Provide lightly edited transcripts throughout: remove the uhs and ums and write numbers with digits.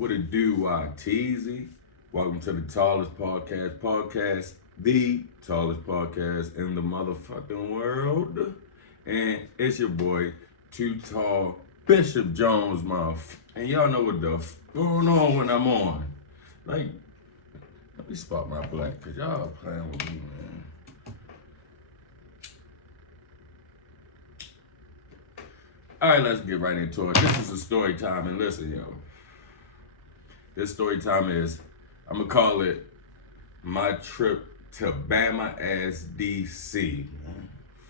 What it do, Teasy? Welcome to the the tallest podcast in the motherfucking world. And it's your boy, Too Tall Bishop Jones, and y'all know what the going on when I'm on. Like, let me spot my black, cause y'all playing with me, man. All right, let's get right into it. This is a story time, and listen, yo. This story time is, I'm gonna call it my trip to Bama ass DC.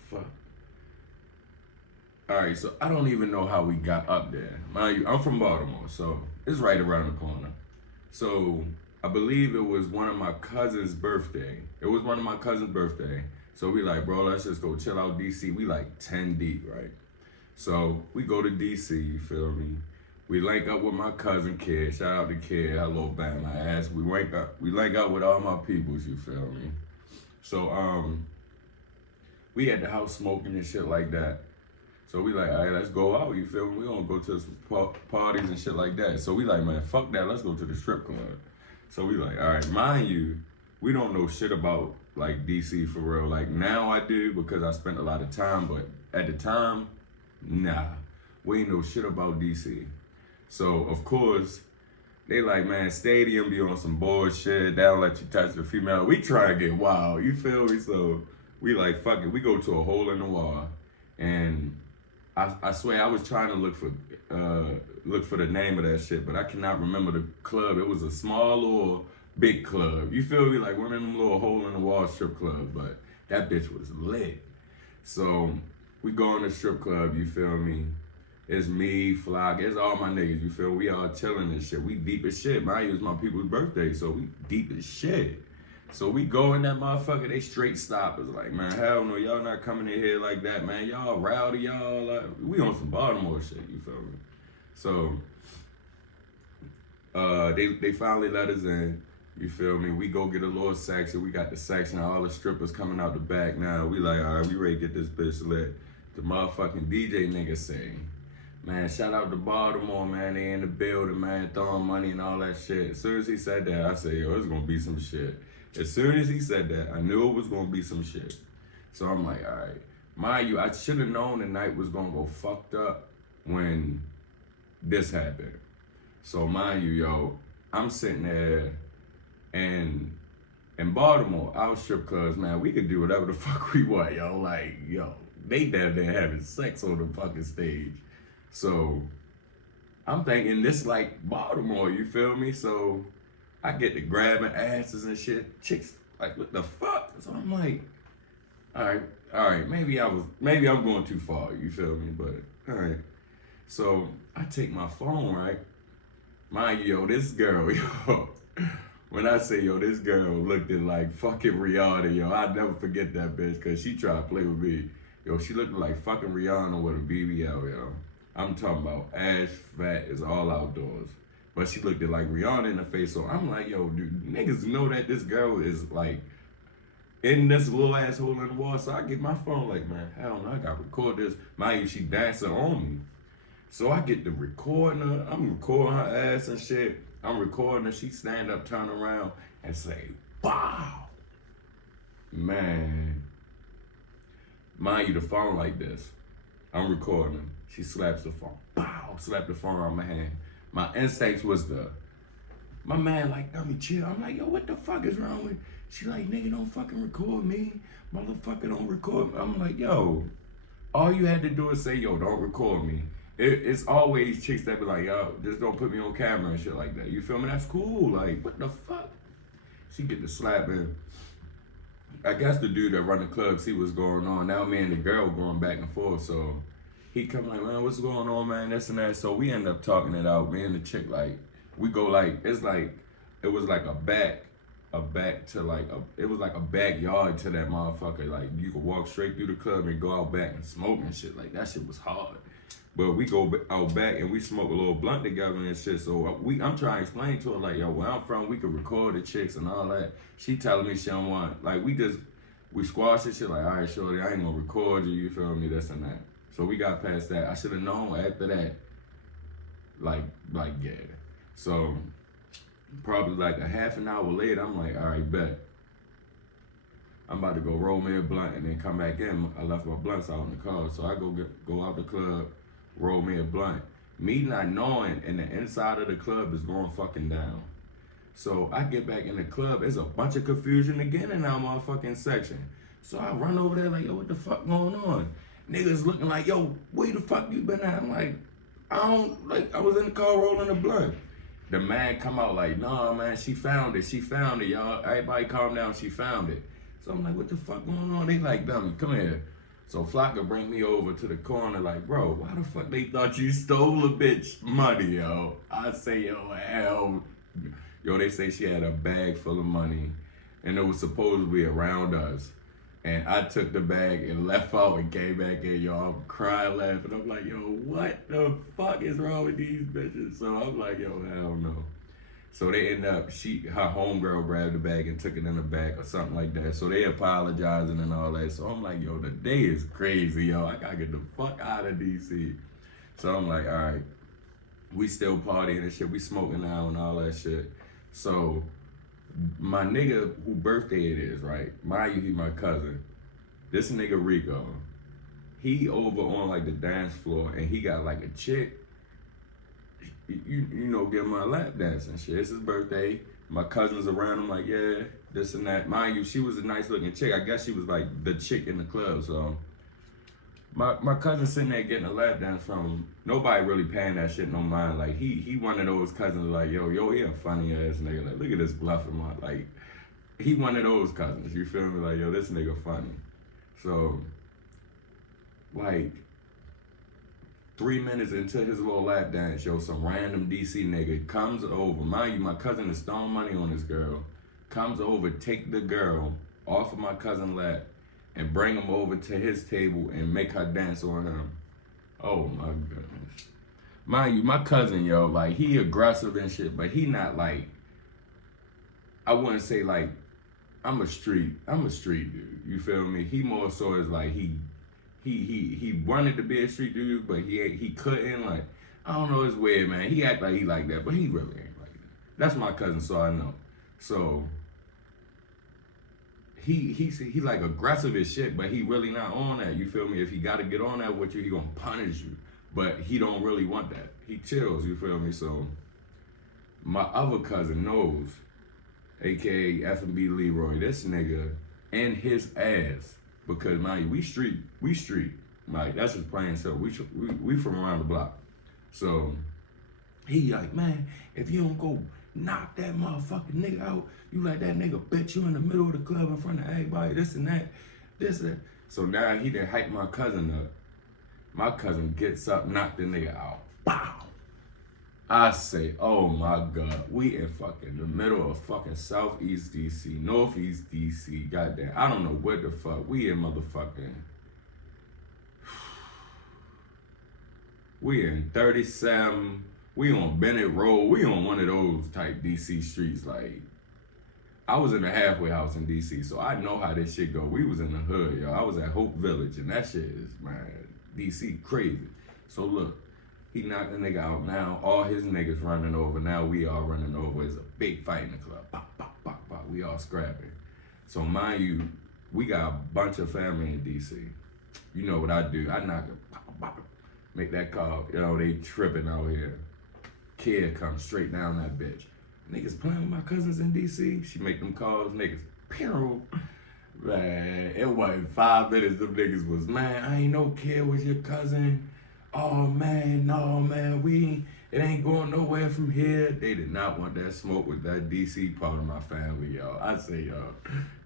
Fuck. All right, so I don't even know how we got up there. Mind you, I'm from Baltimore, so it's right around the corner. So I believe it was one of my cousin's birthday. So we like, bro, let's just go chill out DC. We like 10 deep, right? So we go to DC, you feel me? We link up with my cousin Kid. Shout out to Kid, hello Bam my ass. We link up with all my peoples, you feel me? So we at the house smoking and shit like that. So we like, all right, let's go out, you feel me? We gonna go to some parties and shit like that. So we like, man, fuck that, let's go to the strip club. So we like, all right, mind you, we don't know shit about like DC for real. Like now I do because I spent a lot of time, but at the time, nah, we ain't know shit about DC. So of course, they like, man, stadium be on some bullshit. They don't let you touch the female. We try to get wild, you feel me? So we like, fuck it. We go to a hole in the wall, and I swear I was trying to look for the name of that shit, but I cannot remember the club. It was a small or big club. You feel me? Like one of them little hole in the wall strip clubs, but that bitch was lit. So we go in the strip club, you feel me? It's me, Flock, it's all my niggas, you feel me? We all chilling and shit. We deep as shit. Mine was my people's birthday, so we deep as shit. So we go in that motherfucker, they straight stoppers. Like, man, hell no, y'all not coming in here like that, man. Y'all rowdy, y'all. Like, we on some Baltimore shit, you feel me? So, they finally let us in, you feel me? We go get a little section. We got the section, all the strippers coming out the back now. We like, all right, we ready to get this bitch lit. The motherfucking DJ nigga say, man, shout out to Baltimore, man. They in the building, man, throwing money and all that shit. As soon as he said that, I said, yo, it's gonna be some shit. As soon as he said that, I knew it was gonna be some shit. So I'm like, all right. Mind you, I should have known the night was gonna go fucked up when this happened. So mind you, yo, I'm sitting there, and in Baltimore, our strip clubs, man, we could do whatever the fuck we want, yo. Like, yo, they down there having sex on the fucking stage. So I'm thinking this like Baltimore, you feel me? So I get to grabbing asses and shit. Chicks like, what the fuck? So I'm like, all right, maybe I'm going too far, you feel me? But all right. So I take my phone, right? Mind you, yo, this girl, yo. When I say, yo, this girl looked at like fucking Rihanna, yo, I'll never forget that bitch, cause she tried to play with me. Yo, she looked like fucking Rihanna with a BBL, yo. I'm talking about ass fat is all outdoors. But she looked at like Rihanna in the face, so I'm like, yo, dude, niggas know that this girl is like in this little asshole in the wall. So I get my phone like, man, hell no, I gotta record this. Mind you, she dancing on me. So I get to recording her. I'm recording her ass and shit. I'm recording her. She stand up, turn around, and say, wow. Man. Mind you, the phone like this. I'm recording her. She slaps the phone. Pow! Slap the phone on my hand. My instincts was my man like, let me chill. I'm like, yo, what the fuck is wrong with? She like, nigga, don't fucking record me. Motherfucker, don't record me. I'm like, yo, all you had to do is say, yo, don't record me. It's always chicks that be like, yo, just don't put me on camera and shit like that. You feel me? That's cool. Like, what the fuck? She get to slapping. I guess the dude that run the club see what's going on. Now me and the girl going back and forth, so he come like, man, what's going on, man? This and that. So we end up talking it out. Me and the chick, like, we go like, it's like, it was like a back to like, it was like a backyard to that motherfucker. Like, you could walk straight through the club and go out back and smoke and shit. Like, that shit was hard. But we go out back and we smoke a little blunt together and shit. So I'm trying to explain to her, like, yo, where I'm from, we could record the chicks and all that. She telling me she don't want, like, we squash this shit, like, all right, shorty, I ain't gonna record you, you feel me, this and that. So we got past that. I should have known after that, like, yeah. So probably like a half an hour later, I'm like, all right, bet. I'm about to go roll me a blunt and then come back in. I left my blunts out in the car, so I go out the club, roll me a blunt. Me not knowing, and the inside of the club is going fucking down. So I get back in the club, there's a bunch of confusion again in our motherfucking section. So I run over there like, yo, what the fuck going on? Niggas looking like, yo, where the fuck you been at? I'm like, I was in the car rolling a blunt. The man come out like, nah, man, she found it, y'all. Everybody calm down, she found it. So I'm like, what the fuck going on? They like, dummy, come here. So Flocka bring me over to the corner like, bro, why the fuck they thought you stole a bitch money, yo? I say, yo, hell. Yo, they say she had a bag full of money and it was supposed to be around us. And I took the bag and left out and came back in, yo. I'm crying, laughing. I'm like, yo, what the fuck is wrong with these bitches? So I'm like, yo, hell no. So they end up, her homegirl grabbed the bag and took it in the back or something like that. So they apologizing and all that. So I'm like, yo, the day is crazy, yo. I gotta get the fuck out of DC. So I'm like, all right, we still partying and shit. We smoking now and all that shit. So my nigga who birthday it is, right? Mind you, he my cousin. This nigga Rico, he over on like the dance floor and he got like a chick, you know, give him a lap dance and shit. It's his birthday. My cousin's around him like, yeah, this and that. Mind you, she was a nice looking chick. I guess she was like the chick in the club. So my cousin sitting there getting a lap dance from him. Nobody really paying that shit no mind. Like he one of those cousins like, yo, he a funny ass nigga. Like, look at this bluffing my, like, he one of those cousins. You feel me? Like, yo, this nigga funny. So like 3 minutes into his little lap dance, yo, some random DC nigga comes over. Mind you, my cousin is throwing money on this girl. Comes over, take the girl off of my cousin's lap and bring him over to his table and make her dance on him. Oh my goodness. Mind you, my cousin, yo, like, he aggressive and shit, but he not like, I wouldn't say like, I'm a street dude. You feel me? He more so is like, he wanted to be a street dude, but he couldn't, like, I don't know, it's weird, man. He act like he like that, but he really ain't like that. That's my cousin, so I know. So he like aggressive as shit, but he really not on that. You feel me? If he gotta get on that with you, he gonna punish you. But he don't really want that. He chills, you feel me? So my other cousin knows, aka F&B Leroy, this nigga and his ass, because mind you, we street. Like, that's just plain so. We from around the block. So he like, man, if you don't go knock that motherfucking nigga out, you let that nigga bitch you in the middle of the club in front of everybody, this and that. So now he done hype my cousin up. My cousin gets up, knock the nigga out. Bow. I say, oh my God, we in fucking the middle of fucking Southeast DC, Northeast DC, goddamn. I don't know what the fuck. We in motherfucking, we in 37, we on Bennett Road, we on one of those type DC streets. Like, I was in a halfway house in DC, so I know how this shit go. We was in the hood, yo. I was at Hope Village, and that shit is, man, DC crazy. So look, he knocked the nigga out. Now all his niggas running over. Now we all running over. It's a big fight in the club. Pop, pop, pop, pop. We all scrapping. So mind you, we got a bunch of family in DC. You know what I do? I knock it, pop, pop, pop, make that call. You know, they tripping out here. Kid comes straight down that bitch. Niggas playing with my cousins in DC. She make them calls. Niggas, pew. Man, it wasn't 5 minutes. Them niggas was, man, I ain't no kid was your cousin. Oh man, no man, it ain't going nowhere from here. They did not want that smoke with that DC part of my family, y'all. I say, y'all,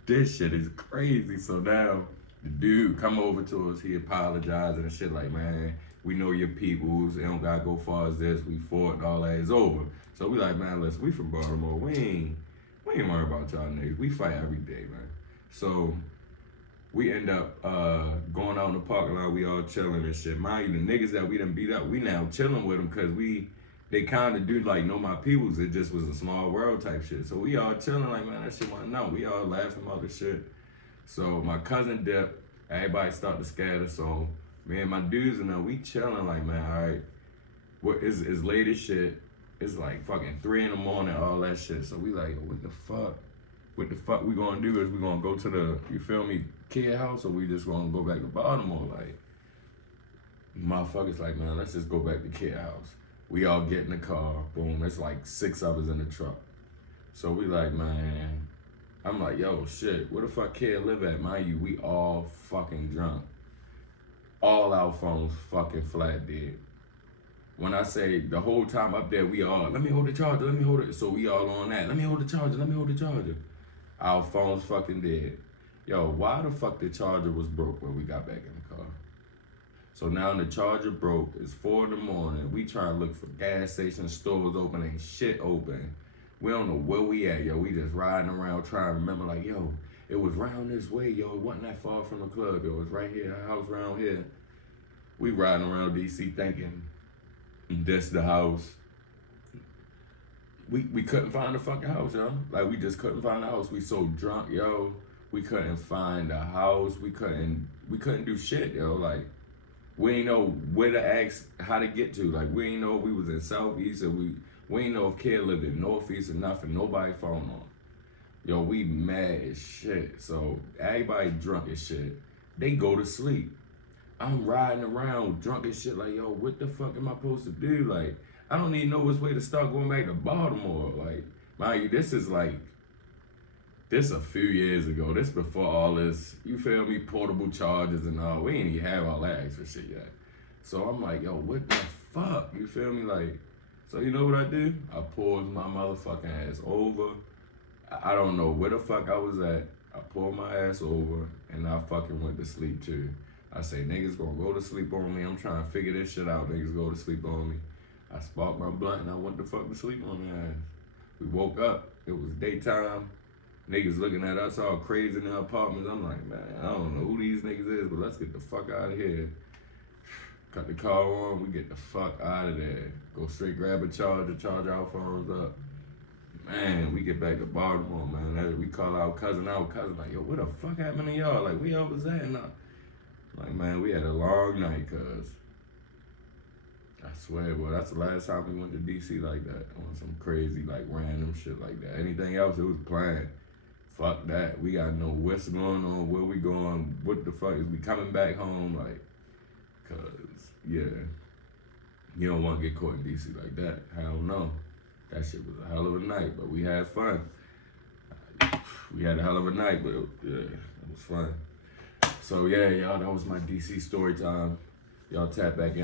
this shit is crazy. So now the dude come over to us, he apologized and shit like, man, we know your peoples, it don't gotta go far as this, we fought and all that is over. So we like, man, listen, we from Baltimore, we ain't worried about y'all niggas. We fight every day, man. So we end up going out in the parking lot, we all chilling and shit. Mind you, the niggas that we done beat up, we now chilling with them because they kind of do like know my peoples. It just was a small world type shit. So we all chilling like, man, that shit wasn't no. We all laughing about the shit. So my cousin dipped, everybody start to scatter. So me and my dudes and we chilling like, man, all right, what is late as shit. It's like fucking 3 in the morning, all that shit. So we like, what the fuck? What the fuck we gonna do is we gonna go to the, you feel me, kid house, or we just gonna go back to Baltimore? Like, motherfuckers like, man, let's just go back to kid house. We all get in the car, boom, it's like 6 of us in the truck. So we like, man, I'm like, yo, shit, where the fuck kid live at? Mind you, we all fucking drunk. All our phones fucking flat dead. When I say the whole time up there, we all, let me hold the charger, let me hold it. So we all on that, let me hold the charger, let me hold the charger. Our phones fucking dead. Yo, why the fuck the charger was broke when we got back in the car? So now the charger broke, it's 4 in the morning. We trying to look for gas stations, stores open, ain't shit open. We don't know where we at, yo. We just riding around trying to remember, like, yo, it was round this way, yo. It wasn't that far from the club, yo. It was right here, our house around here. We riding around DC thinking, this the house. We couldn't find the fucking house, yo. Like, we just couldn't find the house. We so drunk, yo. We couldn't find the house. We couldn't do shit, yo. Like, we ain't know where to ask, how to get to. Like, we ain't know if we was in Southeast, or we ain't know if kid lived in Northeast or nothing. Nobody phone on. Yo, we mad as shit. So everybody drunk as shit. They go to sleep. I'm riding around drunk as shit, like, yo, what the fuck am I supposed to do? Like, I don't even know which way to start going back to Baltimore. Like, mind you, this a few years ago. This before all this, you feel me, portable chargers and all. We ain't even have all that extra shit yet. So I'm like, yo, what the fuck? You feel me? Like, so you know what I do? I pulled my motherfucking ass over. I don't know where the fuck I was at. I pulled my ass over and I fucking went to sleep too. I say, niggas gonna go to sleep on me. I'm trying to figure this shit out. Niggas go to sleep on me. I sparked my blunt and I went to fuck to sleep on their ass. We woke up. It was daytime. Niggas looking at us all crazy in their apartments. I'm like, man, I don't know who these niggas is, but let's get the fuck out of here. Cut the car on. We get the fuck out of there. Go straight grab a charger, charge our phones up. Man, we get back to Baltimore, man. We call our cousin like, yo, what the fuck happened to y'all? Like, we all was at now. Like, man, we had a long night, cuz. I swear, boy, that's the last time we went to DC like that. On some crazy, like, random shit like that. Anything else, it was planned. Fuck that. We gotta know what's going on, where we going, what the fuck is we coming back home, like, cuz, yeah. You don't want to get caught in DC like that. Hell no. That shit was a hell of a night, but we had fun. We had a hell of a night, but it was fun. So yeah, y'all, that was my DC story time. Y'all tap back in.